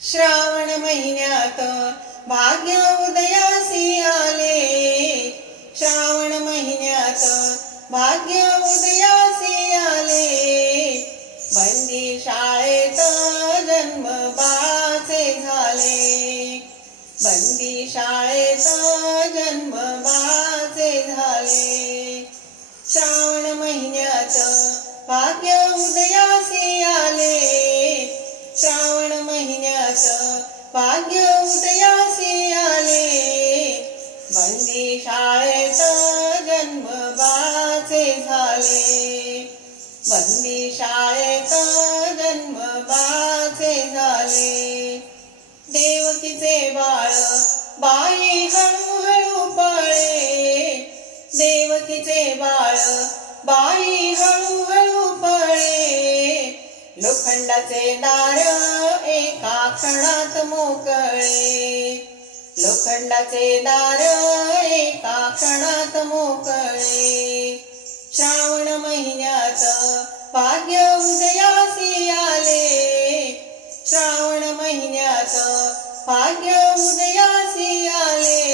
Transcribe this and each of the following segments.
श्रावण महिन्यात भाग्य उदयासी आले. श्रावण महिन्यात भाग्य उदयासी आले. बंदी शाळेत जन्म बाळाचे झाले. बंदी शाळेत जन्म बाळाचे झाले. श्रावण महिन्यात भाग्य उदयासी आले. श्रावण महिन्यात भाग्य उदयासी आले. बंदी शाळेत जन्म बाळाचे झाले. बंदी शाळेत जन्म बाळाचे झाले. देवकीचे बाळ बाई हळूहळू पळे. देवकीचे बाळ बाई हळूहळू पळे. लोखंडाचे दार एका क्षणात मोकळे. लोखंडाचे दार एका क्षणात मोकळे. श्रावण महिन्यात भाग्य उदयासी आले. श्रावण महिन्यात भाग्य उदयासी आले.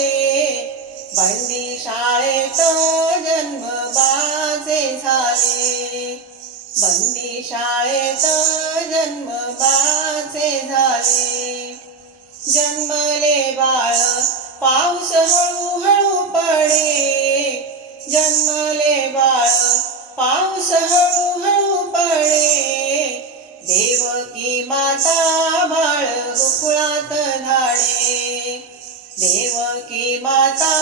बंदी शाळेत जन्म बाळाचे झाले. बंदी शाळेत जन्म बाळाचे झाले. जन्मले बाळ पाऊस हळूहळू पडे. जन्मले बाळ पाऊस हळूहळू पडे. देवकी माता बाळ गोकुळात धाडे. देवकी माता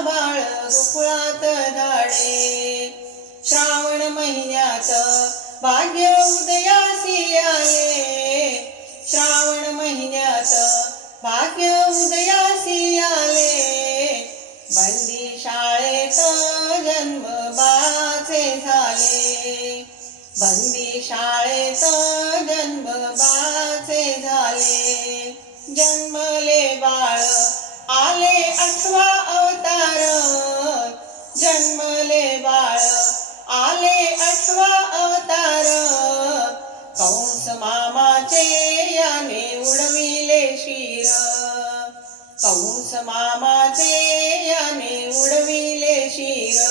बाळ गोकुळात धाडे. श्रावण महिन्यात भाग्य उदयासी आले. श्रावण महिन्यात भाग्य उदयासी आले. बंदी शाळेत जन्म बाळाचे झाले. बंदी शाळेत जन्म बाळाचे झाले. जन्मले बाळ आले 8वा अवतार. जन्मले बाळ आले 8वा अवतार. कंस मामाचे याने उडविले शिर. कंस मामाचे याने उडविले शिर.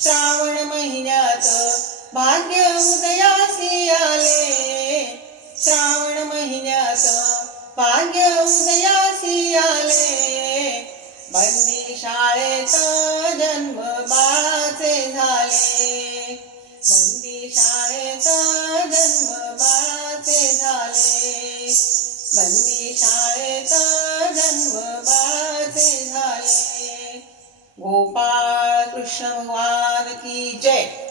श्रावण महिन्यात भाग्य उदयासी आले. श्रावण महिन्यात भाग्य उदयासी आले. बंदी शाळेत जन्म बाळाचे झाले. बंदी शाळेत जन्म बाळाचे झाले. बंदी शाळेत जन्म बाळाचे झाले. गोपाळ कृष्ण भगवान की जय.